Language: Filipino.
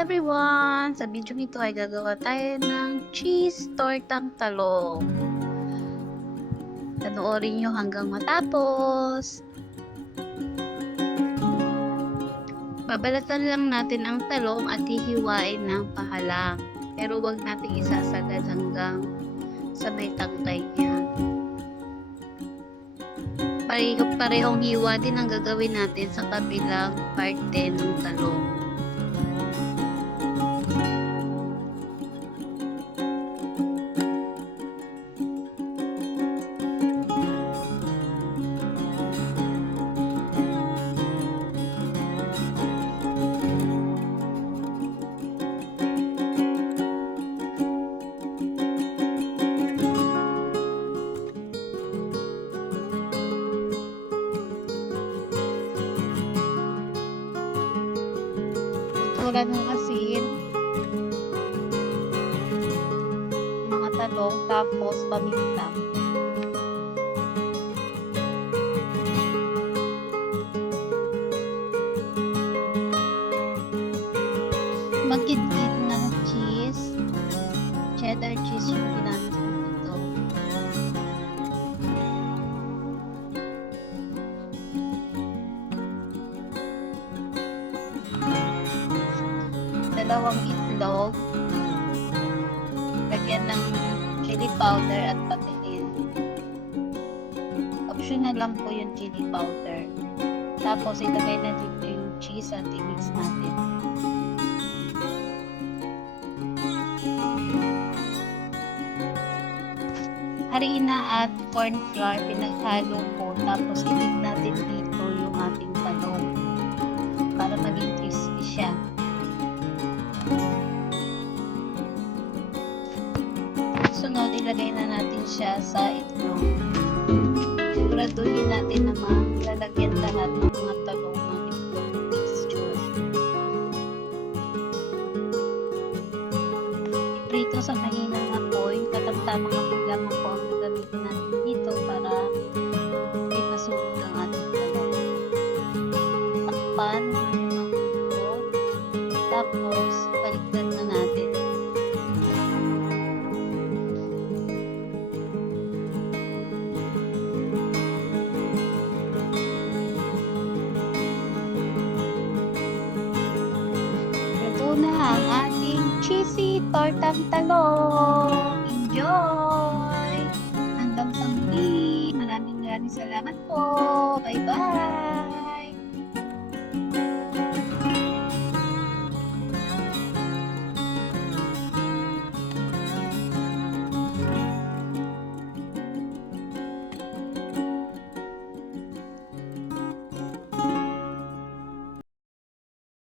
everyone! Sa video nito ay gagawa tayo ng cheese tortang talong. Panoorin nyo hanggang matapos. Babalatan lang natin ang talong at hihiwain ng pahalang. Pero wag natin isasagad hanggang sa may tangkay niya. Parehong hiwa din ang gagawin natin sa kabilang parte ng talong. Tulad ng asin, mga talong, tapos paminta. Magkit-kit ng cheese, cheddar cheese yung ginamit ko dito. Dalawang itlog, lagyan ng chili powder at patilin. Optional lang po yung chili powder. Tapos ilagay na dito yung cheese at i-mix natin. Harina at corn flour pinaghalo po, tapos i-mix natin dito yung ating talong para maging crispy siya. Sunod, ilagay na natin siya sa itlog. Siguraduhin natin na malalagyan lahat ng mga talong ng itlog mixture. Iprito sa mahinang apoy, katamtamang apoy lamang po ang gagamitin natin dito para may masunog ang ating talong. Takpan ng ito, tapos baliktad na natin. Na ang ating cheesy tortang talong. Enjoy! Hanggang sa muli. Maraming salamat po. Bye-bye!